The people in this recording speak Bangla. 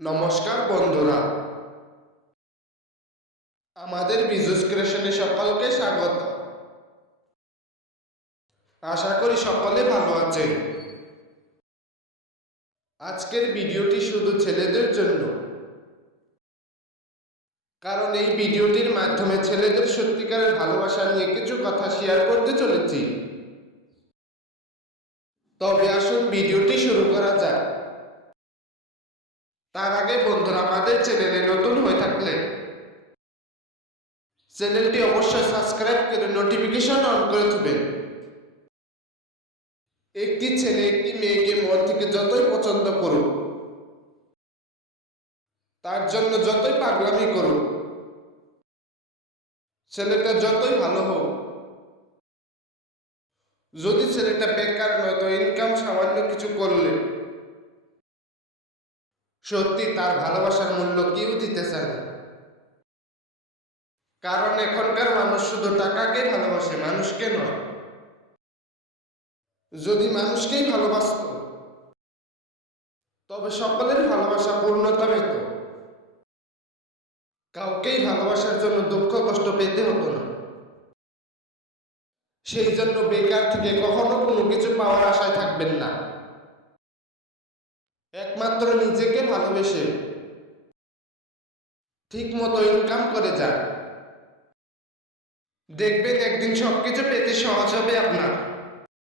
নমস্কার বন্ধুরা, আমাদের বিজুস ক্রিয়েশনে সকলকে স্বাগত। আশা করি সকলে ভালো আছেন। আজকের ভিডিওটি শুধু ছেলেদের জন্য, কারণ এই ভিডিওটির মাধ্যমে ছেলেদের সত্যিকারের ভালোবাসা নিয়ে কিছু কথা শেয়ার করতে চলেছি। তবে আসুন ভিডিওটি শুরু করা যাক। তার আগে বন্ধুরা, আমাদের চ্যানেলে নতুন হয়ে থাকলে চ্যানেলটি অবশ্যই সাবস্ক্রাইব করে নোটিফিকেশন অন করে দেবেন। একটি ছেলে একটি মেয়েকে মন থেকে যতই পছন্দ করুক, তার জন্য যতই পাগলামি করুক, ছেলেটা যতই ভালো হোক, যদি ছেলেটা বেকার নয় তো ইনকাম সামান্য কিছু করলে সত্যি তার ভালোবাসার মূল্য কেউ দিতে চায় না। কারণ এখনকার মানুষ শুধু টাকাকে ভালোবাসে, মানুষকে নয়। যদি মানুষকেই ভালোবাসত তবে সকলের ভালোবাসা পূর্ণতা পেত, কাউকেই ভালোবাসার জন্য দুঃখ কষ্ট পেতে হতো না। সেই জন্য বেকার থেকে কখনো কোনো কিছু পাওয়ার আশায় থাকবেন না। একমাত্র নিজেকে ভালোবেসে ঠিক মতো ইনকাম করে যান, দেখবেন একদিন সবকিছু পেতে সহজ হবে আপনার।